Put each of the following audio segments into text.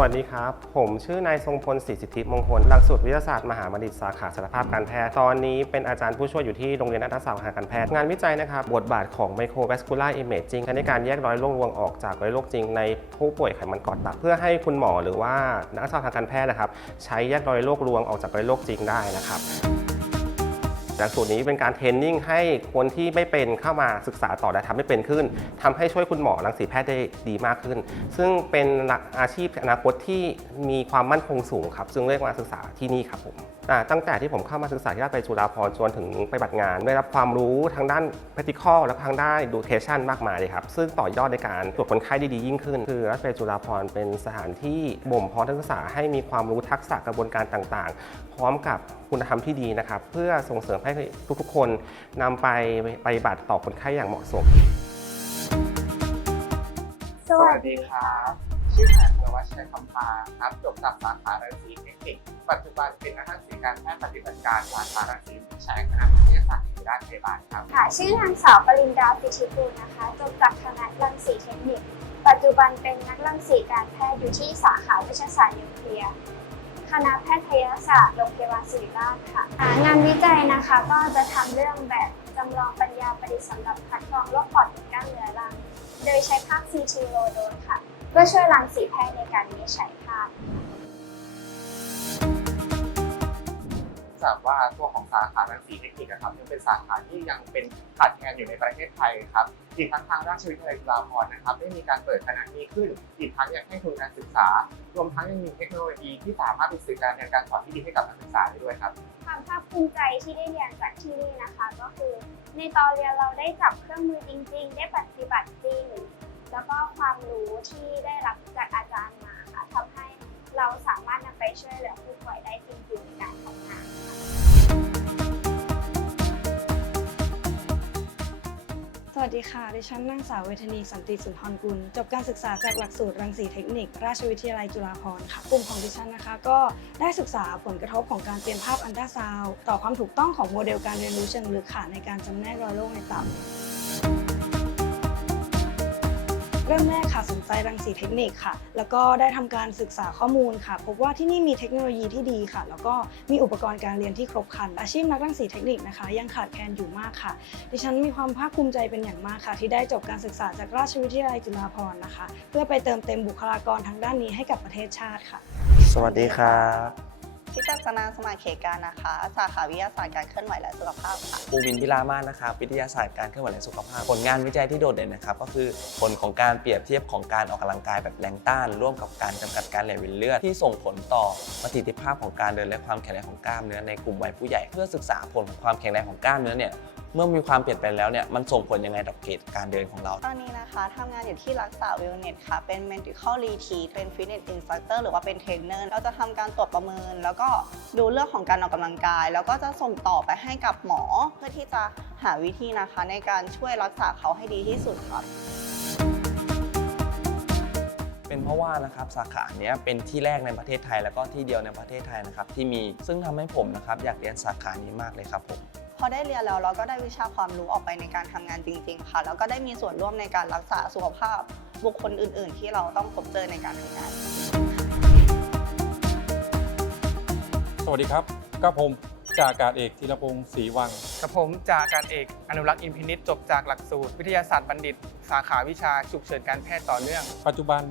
วัสดีครับ ผมชื่อนายทรงพลศรีสิทธิมงคล หลักสูตรวิทยาศาสตร์มหาบัณฑิตสาขาสารภาพการแพทย์ ตอนนี้เป็นอาจารย์ผู้ช่วยอยู่ที่โรงเรียนนักศึกษาทางการแพทย์ งานวิจัยนะครับ บทบาทของ microvascular imaging ใช้ในการแยกร้อยโรครวงออกจากร้อยโรคจริงในผู้ป่วยไขมันกอดตับ เพื่อให้คุณหมอหรือว่านักศึกษาทางการแพทย์นะครับ ใช้แยกร้อยโรครวงออกจากร้อยโรคจริงได้นะครับ แลักสูตรนี้เป็นการเทรนนิ่งให้คนที่ไม่เป็นเข้ามาศึกษาต่อและทำให้เป็นขึ้นทำให้ช่วยคุณหมอรังสีแพทย์ได้ดีมากขึ้น ซึ่งเป็นอาชีพอนาคตที่มีความมั่นคงสูงครับ ซึ่งเรียกว่าศึกษาที่นี่ครับผม ตั้งแต่ที่ผมเข้ามาศึกษาที่ราชภัฏจุฬาภรณ์จนถึงไปบัติงาน ได้รับความรู้ทางด้าน practical และทางด้าน education มากมายเลยครับ ซึ่งต่อยอดในการตรวจคนไข้ได้ดียิ่งขึ้น คือราชภัฏจุฬาภรณ์เป็นสถานที่บ่มเพาะนักศึกษาให้มีความรู้ทักษะกระบวนการต่างๆ พร้อมกับคุณธรรมที่ดีนะครับ เพื่อส่งเสริมให้ทุกๆ คนนำไปปฏิบัติต่อคนไข้อย่างเหมาะสม สวัสดีครับชื่อนายธีร วัชชัยคำพาครับจบจากสาขารังสีเทคนิค ปัจจุบันเป็นนักรังสีการแพทย์ปฏิบัติการสาขารังสีวิชัยคณะวิทยาศาสตร์ศิริราชพยาบาลครับค่ะชื่อนางสาวปรินดาปิชิกุลนะคะจบจากคณะรังสีเทคนิค ปัจจุบันเป็นนักรังสีการแพทย์อยู่ที่สาขาวิชาศาสตร์นิวเคลียร์คณะแพทยศาสตร์โรงพยาบาลศิริราชค่ะ งานวิจัยนะคะก็จะทำเรื่องแบบจำลองปัญญาประดิษฐ์สำหรับคัดกรองโรคปอดติดกล้ามเนื้อรัง โดยใช้ภาพ CT โลโดนค่ะ พื่อช่วยรังสีแพทย์ในการวินิจฉัยภาพจากว่าตัวของสาขารังสีเทคนิคนะครับยังเป็นสาขาที่ยังเป็นขาดแคลนอยู่ในประเทศไทยครับอีกทั้งทางราชวิทยาลัยจุฬาภรณ์นะครับได้มีการเปิดคณะนี้ขึ้น อีกทั้งยังให้ทุนการศึกษา รวมทั้งยังมีเทคโนโลยีที่สามารถเป็นสื่อการเรียนการสอนที่ดีให้กับนักศึกษาได้ด้วยครับความภาคภูมิใจที่ได้เรียนจากที่นี่นะคะ ก็คือ ในตอนเรียนเราได้จับเครื่องมือจริง ๆ ได้ปฏิ ที่ได้รับจากอาจารย์มาค่ะทำให้เราสามารถนำไปช่วยเหลือผู้ป่วยได้จริงๆในการทำงานสวัสดีค่ะ ดิฉันนางสาวเวทนีสันติสุนทรกุล จบการศึกษาจากหลักสูตรรังสีเทคนิค ราชวิทยาลัยจุฬาภรณ์ค่ะ กลุ่มของดิฉันนะคะ ก็ได้ศึกษาผลกระทบของการเตรียมภาพอันตราซาว ต่อความถูกต้องของโมเดลการเรียนรู้เชิงลึกค่ะในการจำแนกรอยโรคในตับ ริ่มแรกค่ะสนใจรังสีเทคนิคค่ะ แล้วก็ได้ทำการศึกษาข้อมูลค่ะ พบว่าที่นี่มีเทคโนโลยีที่ดีค่ะ แล้วก็มีอุปกรณ์การเรียนที่ครบครัน อาชีพนักรังสีเทคนิคนะคะ ยังขาดแคลนอยู่มากค่ะ ดิฉันมีความภาคภูมิใจเป็นอย่างมากค่ะ ที่ได้จบการศึกษาจากราชวิทยาลัยจุฬาภรณ์นะคะ เพื่อไปเติมเต็มบุคลากรทางด้านนี้ให้กับประเทศชาติค่ะ สวัสดีครับ พิจักษนาสมาเขการนะคะ สาขาวิทยาศาสตร์การเคลื่อนไหวและสุขภาพค่ะ ภูมินพิรามาศนะครับวิทยาศาสตร์การเคลื่อนไหวและสุขภาพ ผลงานวิจัยที่โดดเด่นนะครับก็คือผลของการเปรียบเทียบของการออกกำลังกายแบบแรงต้าน ร่วมกับการจำกัดการไหลเวียนเลือดที่ส่งผลต่อประสิทธิภาพของการเดินและความแข็งแรงของกล้ามเนื้อในกลุ่มวัยผู้ใหญ่ เพื่อศึกษาผลของความแข็งแรงของกล้ามเนื้อเนี่ย เมื่อมีความเปลี่ยนแปลงแล้วเนี่ยมันส่งผลยังไงต่อเกณฑ์การเดินของเรา ตอนนี้นะคะทำงานอยู่ที่รักษาเวลเนสค่ะ เป็น medical retreat เป็น fitness instructor หรือว่าเป็นเทรนเนอร์เราจะทำการตรวจประเมิน แล้วก็ดูเรื่องของการออกกำลังกาย แล้วก็จะส่งต่อไปให้กับหมอ เพื่อที่จะหาวิธีนะคะ ในการช่วยรักษาเขาให้ดีที่สุดค่ะเป็นเพราะว่านะครับสาขาเนี้ยเป็นที่แรกในประเทศไทย แล้วก็ที่เดียวในประเทศไทยนะครับที่มีซึ่งทำให้ผมนะครับอยากเรียนสาขานี้มากเลยครับผมพ อได้เรียนแล้วเราก็ได้วิชาความรู้ออกไปในการทำงานจริง ๆ ค่ะ แล้วก็ได้มีส่วนร่วมในการรักษาสุขภาพบุคคลอื่น ๆ ที่เราต้องพบเจอในการทำงาน สวัสดีครับก้าผมจากอากาศเอกธีรพงศ์ศรีวังกับผมจากการเอกอนุรักษ์อินพินิจจบจากหลักสูตร วิทยาศาสตร์บัณฑิต สาขาวิชาฉุกเฉินการแพทย์ต่อเนื่อง ปัจจุบัน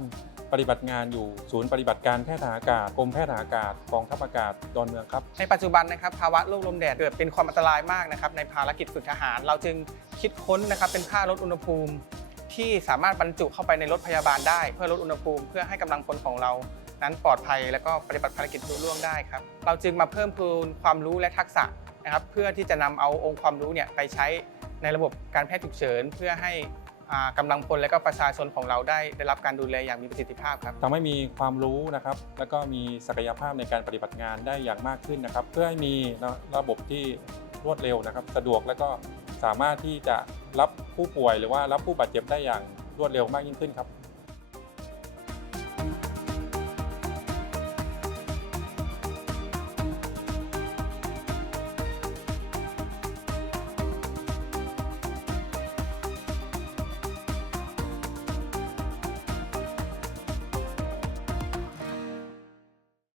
ปฏิบัติงานอยู่ศูนย์ปฏิบัติการแพทย์ทหารอากาศกรมแพทย์ทหารอากาศกองทัพอากาศดอนเมืองครับ ในปัจจุบันนะครับภาวะโลกลมแดดเกิดเป็นความอันตรายมากนะครับในภารกิจฝึกทหาร เราจึงคิดค้นนะครับเป็นผ้าลดอุณหภูมิ ที่สามารถบรรจุเข้าไปในรถพยาบาลได้ เพื่อลดอุณหภูมิ เพื่อให้กำลังพลของเรานั้นปลอดภัย และก็ปฏิบัติภารกิจรุ่ล่วงได้ครับเราจึงมาเพิ่มพูนความรู้และทักษะนะครับเพื่อที่จะนำเอาองค์ความรู้เนี่ยไปใช้ในระบบการแพทย์ฉุกเฉิน เพื่อให้ กำลังพลและก็ประชาชนของเราได้ได้รับการดูแลอย่างมีประสิทธิภาพครับทำให้มีความรู้นะครับแล้วก็มีศักยภาพในการปฏิบัติงานได้อย่างมากขึ้นนะครับ เพื่อให้มีระบบที่รวดเร็วนะครับ สะดวกและก็สามารถที่จะรับผู้ป่วยหรือว่ารับผู้บาดเจ็บได้อย่างรวดเร็วมากยิ่งขึ้นครับ